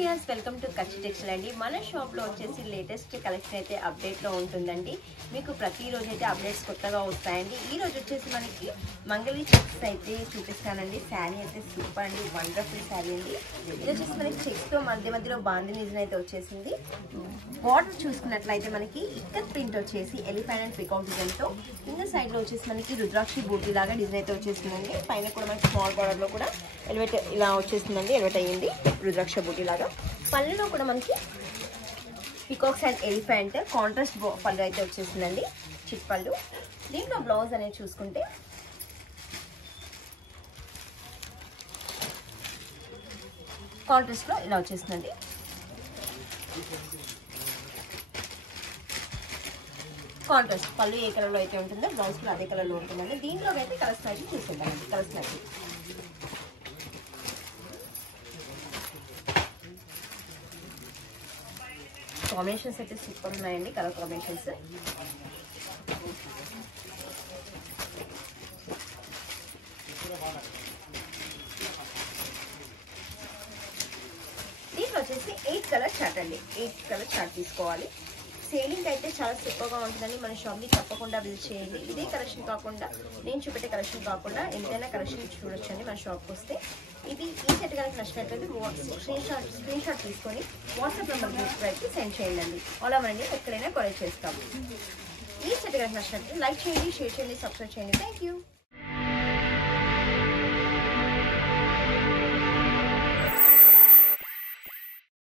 Viewers welcome to Kutch textile అండి. మన షాప్లో వచ్చేసి లేటెస్ట్ కలెక్షన్ అయితే అప్డేట్లో ఉంటుందండి. మీకు ప్రతిరోజు అయితే అప్డేట్స్ కొత్తగా వస్తాయండి. ఈ రోజు వచ్చేసి మనకి మంగళి చెక్స్ అయితే చూపిస్తానండి. శారీ అయితే సూపర్ అండి, వండర్ఫుల్ శారీ అండి. ఇది వచ్చేసి మనకి చెక్స్తో మధ్య మధ్యలో బాంది డిజైన్ అయితే వచ్చేసింది. బార్డర్ చూసుకున్నట్లయితే మనకి ఇక్కత్ ప్రింట్ వచ్చేసి ఎలిఫెంట్ అండ్ పికాక్ డిజైన్తో, కింద సైడ్లో వచ్చేసి మనకి రుద్రాక్షి బూటీ లాగా డిజైన్ అయితే వచ్చేసిందండి. పైన కూడా మనకి స్మాల్ బార్డర్లో కూడా ఎలివేట్ ఇలా వచ్చేసిందండి, ఎలివేట్ అయ్యింది రుద్రాక్ష బూటీ లాగా. పళ్ళులో కూడా మనకి పికాక్స్ అండ్ ఎలిఫెంట్ కాంట్రాస్ట్ పళ్ళు అయితే వచ్చేసిందండి, చిట్ పళ్ళు. దీంట్లో బ్లౌజ్ అనేది చూసుకుంటే కాంట్రాస్ట్లో ఇలా వచ్చేసిందండి. కాంట్రాస్ట్ పళ్ళు ఏ కలర్లో అయితే ఉంటుందో బ్లౌజ్ కూడా అదే కలర్లో ఉంటుందండి. దీంట్లో అయితే కలర్స్ మ్యాచింగ్ చూసుకుంటామండి. కలర్స్ మ్యాచింగ్ కాంబినేషన్స్ అయితే సూపర్ ఉన్నాయండి, కలర్ కాంబినేషన్స్. దీంట్లో వచ్చేసి 8 కలర్ చార్ట్ అండి. 8 కలర్ చార్ట్ తీసుకోవాలి. సేలింగ్ అయితే చాలా సూపర్గా ఉంటుందండి. మన షాప్ని తప్పకుండా విజిట్ చేయండి. ఇదే కలెక్షన్ కాకుండా, నేను చూపెట్టే కలెక్షన్ కాకుండా ఎంతైనా కలెక్షన్ చూడొచ్చండి మన షాప్కి వస్తే. ఇది ఈ సెట్ కనుక నచ్చినట్లయితే స్క్రీన్ షాట్ తీసుకొని వాట్సాప్ నెంబర్ అయితే సెండ్ చేయండి. అలా మనం ఎక్కడైనా కొరియర్ చేస్తాము. ఈ సెట్ కనుక నచ్చినట్లయితే లైక్ చేయండి, షేర్ చేయండి, సబ్స్క్రైబ్ చేయండి. Thank you.